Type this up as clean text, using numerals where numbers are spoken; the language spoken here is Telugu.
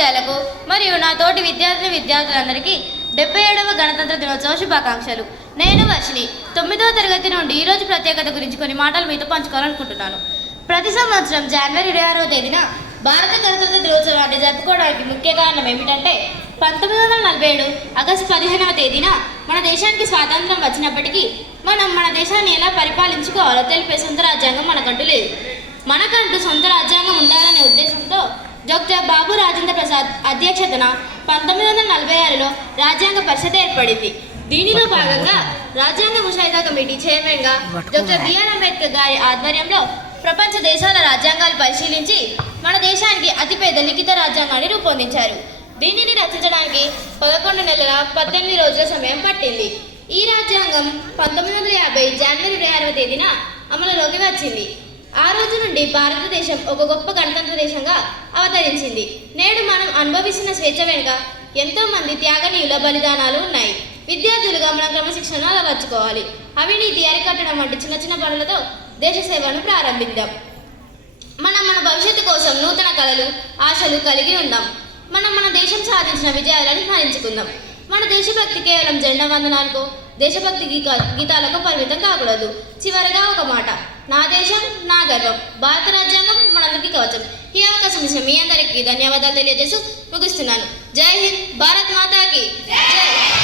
ఉపాధ్యాయులకు మరియు నా తోటి విద్యార్థులందరికీ 77వ గణతంత్ర దినోత్సవ శుభాకాంక్షలు. నేను వర్షిని 9వ తరగతి నుండి ఈరోజు ప్రత్యేకత గురించి కొన్ని మాటలు మీతో పంచుకోవాలనుకుంటున్నాను. ప్రతి సంవత్సరం జనవరి 26వ తేదీన భారత గణతంత్ర దినోత్సవాన్ని జరుపుకోవడానికి ముఖ్య కారణం ఏమిటంటే 1947 ఆగస్టు 15వ తేదీన మన దేశానికి స్వాతంత్రం వచ్చినప్పటికీ మనం మన దేశాన్ని ఎలా పరిపాలించుకోవాలో తెలిపే సొంత రాజ్యాంగం మనకంటూ లేదు. మనకంటూ సొంత రాజ్యాంగం ఉండాలనే ఉద్దేశంతో డాక్టర్ బాబు రాజేంద్ర ప్రసాద్ అధ్యక్షతన 1946లో రాజ్యాంగ పరిషత్ ఏర్పడింది. దీనిలో భాగంగా రాజ్యాంగ ముసాయిదా కమిటీ చైర్మన్గా డాక్టర్ బిఆర్ అంబేద్కర్ గారి ఆధ్వర్యంలో ప్రపంచ దేశాల రాజ్యాంగాలు పరిశీలించి మన దేశానికి అతిపెద్ద లిఖిత రాజ్యాంగాన్ని రూపొందించారు. దీనిని రచించడానికి 11 నెలల 18 రోజుల సమయం పట్టింది. ఈ రాజ్యాంగం 1950 జనవరి 26వ తేదీన అమలులోకి వచ్చింది. ఆ రోజు నుండి భారతదేశం ఒక గొప్ప గణతంత్ర దేశంగా అవతరించింది. నేడు మనం అనుభవిస్తున్న స్వేచ్ఛ వెనుక ఎంతో మంది త్యాగనీయుల బలిదానాలు ఉన్నాయి. విద్యార్థులుగా మనం క్రమశిక్షణ అలవర్చుకోవాలి. అవినీతి అరికట్టడం వంటి చిన్న చిన్న పనులతో దేశ సేవను ప్రారంభిద్దాం. మనం మన భవిష్యత్తు కోసం నూతన కళలు, ఆశలు కలిగి ఉందాం. మనం మన దేశం సాధించిన విజయాలను స్మరించుకుందాం. మన దేశభక్తి కేవలం జెండా వందనాలకు, దేశభక్తి గీతాలకు పరిమితం కాకూడదు. చివరిగా ఒక మాట, నా దేశం నా గర్వం, భారత రాజ్యాంగం మనందరికీ కవచం. ఈ అవకాశం ఇచ్చిన మీ అందరికీ ధన్యవాదాలు తెలియజేస్తూ ముగిస్తున్నాను. జై హింద్, భారత్ మాతాకి జై.